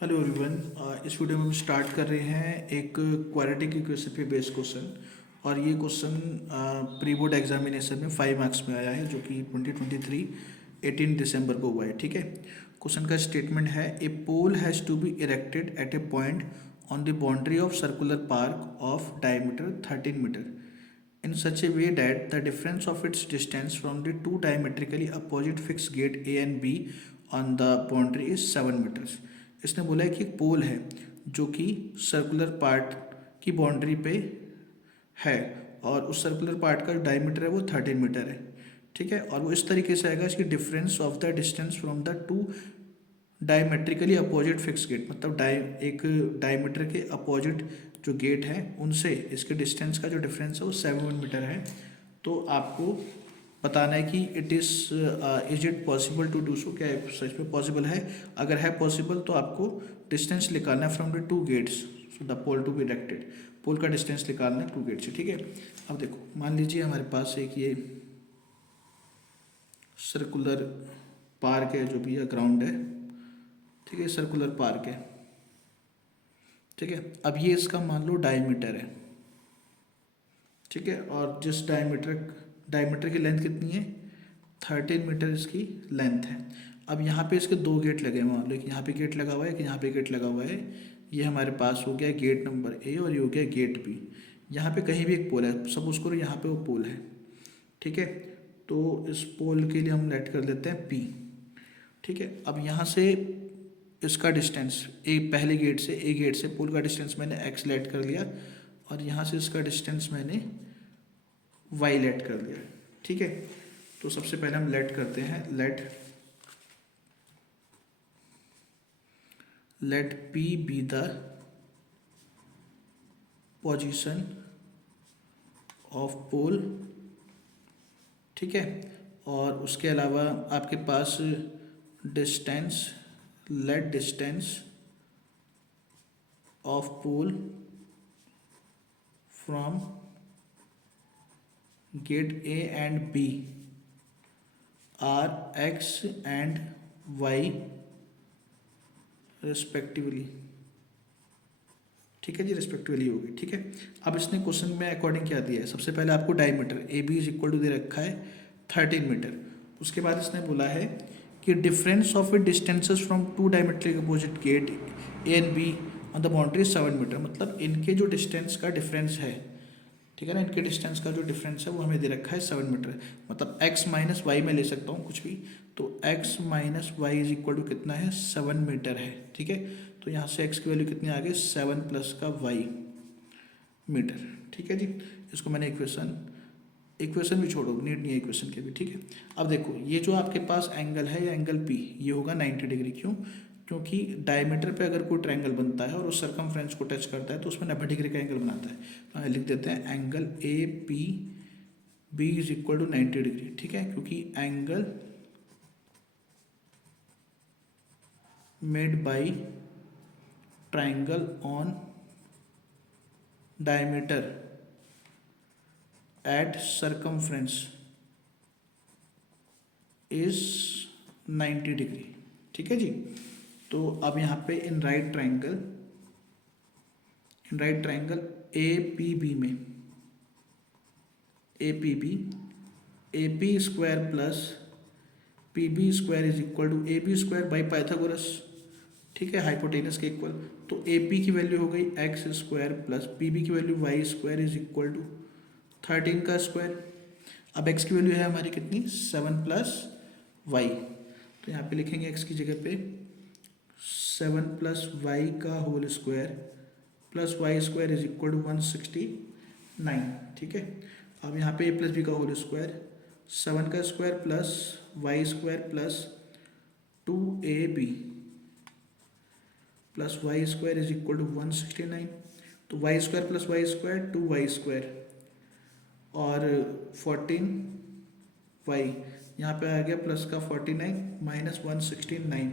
Hello everyone. इस video में हम स्टार्ट कर रहे हैं एक क्वाड्रेटिक इक्वेशन पे बेस्ड क्वेश्चन। और ये क्वेश्चन प्री बोर्ड एग्जामिनेशन में 5 मार्क्स में आया है, जो कि 2023 18 दिसंबर को हुआ है। ठीक है, क्वेश्चन का स्टेटमेंट है a pole has to be erected at a point on the boundary of circular park of diameter 13 metre in such a way that the difference of its distance from the two diametrically opposite fixed gate A and B on the boundary is 7 meters। इसने बोला है कि एक पोल है जो कि circular part की boundary पे है और उस सर्कुलर पार्ट का जो डायमीटर है वो 13 मीटर है। ठीक है, और वो इस तरीके से आएगा, इसकी difference of the distance from the two diametrically opposite fix gate, मतलब एक डायमीटर के अपोजिट जो गेट है उनसे इसके डिस्टेंस का जो डिफरेंस है वो 7 मीटर है। तो आपको बताना है कि is it possible to do so, क्या सच में पॉसिबल है। अगर है पॉसिबल तो आपको डिस्टेंस निकालना है from the two gates, so the pole to be erected. Pole का डिस्टेंस निकालना है टू गेट से। ठीक है, अब देखो, मान लीजिए हमारे पास एक ये सर्कुलर पार्क है, जो भी है ग्राउंड है। ठीक है, सर्कुलर पार्क है। ठीक है, अब ये इसका मान लो डायमीटर है। ठीक है, और जिस डायमीटर की लेंथ कितनी है, 13 मीटर इसकी लेंथ है। अब यहाँ पे इसके दो गेट लगे हैं, मान लो कि यहाँ पे गेट लगा हुआ है कि यहाँ पे गेट लगा हुआ है। ये हमारे पास हो गया गेट नंबर ए और ये हो गया गेट बी। यहाँ पे कहीं भी एक पोल है, सपोज करो यहाँ पे वो पोल है। ठीक है, तो इस पोल के लिए हम लेट कर देते हैं पी। ठीक है, अब यहाँ से इसका डिस्टेंस पहले गेट से गेट से पोल का डिस्टेंस मैंने एक्स लेट कर लिया और यहाँ से इसका डिस्टेंस मैंने वाई लेट कर लिया। ठीक है, तो सबसे पहले हम लेट करते हैं, let P B the position of pole. ठीक है, और उसके अलावा आपके पास distance, let distance of pole from gate A and B are X and Y respectively. ठीक है जी, रिस्पेक्टिवली होगी। ठीक है, अब इसने क्वेश्चन में अकॉर्डिंग क्या दिया है, सबसे पहले आपको diameter A B is equal to दे रखा है 13 मीटर। उसके बाद इसने बोला है कि difference of it distances from two diametric opposite gate A and B on the boundary 7 metre, मतलब इनके जो डिस्टेंस का डिफरेंस है, ठीक है ना, इनके डिस्टेंस का जो डिफरेंस है वो हमें दे रखा है 7 मीटर। मतलब x माइनस वाई में ले सकता हूँ कुछ भी, तो x minus Y is equal to कितना है, 7 मीटर है। ठीक है, तो यहाँ से x की वैल्यू कितनी आ गई, 7 प्लस का y मीटर। ठीक है जी, इसको मैंने इक्वेशन भी छोड़ो, नीड नहीं है इक्वेशन के भी। ठीक है, अब देखो ये जो आपके पास एंगल है, ये एंगल P, ये होगा 90 डिग्री। क्यों? क्योंकि डायमीटर पे अगर कोई ट्रायंगल बनता है और उस सर्कमफ्रेंस को टच करता है तो उसमें 90 डिग्री का एंगल बनाता है। तो हम लिख देते हैं angle A P B is equal to 90 degree. ठीक है, क्योंकि angle made by triangle on diameter at circumference is 90 degree. ठीक है जी, तो अब यहाँ पे in right triangle A P B में A P square plus P B square is equal to A B square by Pythagoras. ठीक है, हाइपोटेनस के इक्वल। तो ए पी की वैल्यू हो गई X square plus P B की value Y square is equal to 13 का square. अब एक्स की वैल्यू है हमारी कितनी, 7 प्लस वाई, तो यहाँ पे लिखेंगे एक्स की जगह पे 7 प्लस वाई का whole square plus Y square is equal to 169। ठीक है, अब यहाँ पे ए प्लस बी का होल स्क्वायर, 7 का square plus Y square plus 2ab plus Y square is equal to 169। तो Y square plus Y square 2y square और 14y, यहाँ पे आ गया प्लस का 49 माइनस 169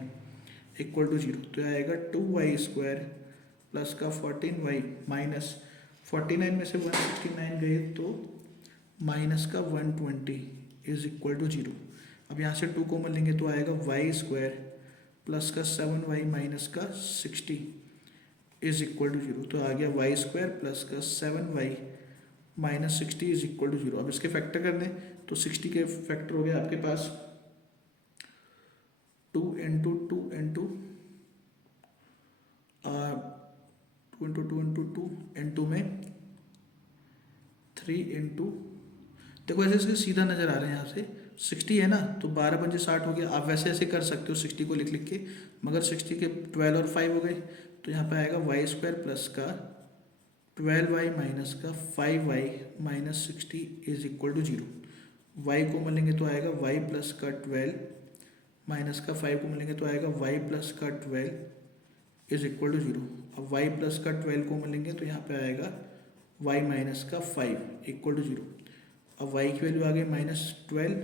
इक्वल टू 0। तो आएगा 2y स्क्वायर प्लस का 14y माइनस 49 में से 169 गए तो माइनस का 120 इज इक्वल टू 0। अब यहाँ से 2 कॉमन लेंगे तो आएगा वाई स्क्वायर प्लस का 7y माइनस का 60 इज इक्वल टू 0। तो आ गया वाई स्क्वायर प्लस का 7y minus 60 is equal to 0। अब इसके फैक्टर कर दें तो 60 के फैक्टर हो गया आपके पास 2 इंटू 2 इंटू 2 इंटू में 3 इंटू, देखो ऐसे इसके सीधा नज़र आ रहे हैं यहाँ से 60 है ना, तो 12 पंजे 60 हो गया। आप वैसे ऐसे कर सकते हो 60 को लिख लिख के, मगर 60 के 12 और 5 हो गए, तो यहाँ पे आएगा वाई स्क्वायर प्लस का 12y माइनस का 5y minus 60 is equal to 0। Y को मिलेंगे तो आएगा y प्लस का 12 माइनस का 5 को मिलेंगे तो आएगा y प्लस का 12 इज इक्वल टू 0। अब y प्लस का 12 को मिलेंगे तो यहाँ पे आएगा y माइनस का 5 इक्वल टू 0। अब y की वैल्यू आ गई -12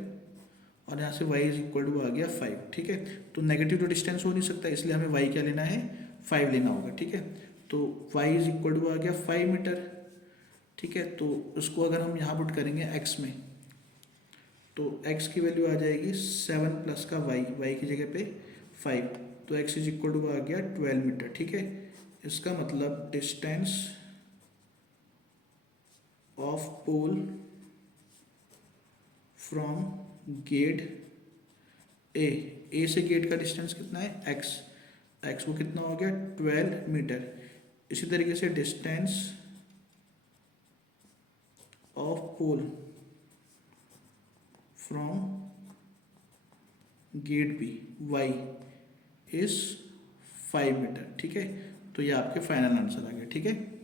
और यहाँ से y इज इक्वल टू आ गया 5। ठीक है, तो नेगेटिव तो डिस्टेंस हो नहीं सकता, इसलिए हमें y क्या लेना है, 5 लेना होगा। ठीक है, तो y इज इक्वल टू आ गया 5 मीटर। ठीक है, तो उसको अगर हम यहाँ पुट करेंगे x में, तो x की वैल्यू आ जाएगी 7 प्लस का y की जगह पे 5, तो x इज इक्वल टू आ गया 12 मीटर। ठीक है, इसका मतलब distance of pole from gate A से गेट का डिस्टेंस कितना है, x वो कितना हो गया 12 मीटर। इसी तरीके से distance of pole from gate B y is 5 metre. ठीक है, तो ये आपके फाइनल आंसर आ गए। ठीक है।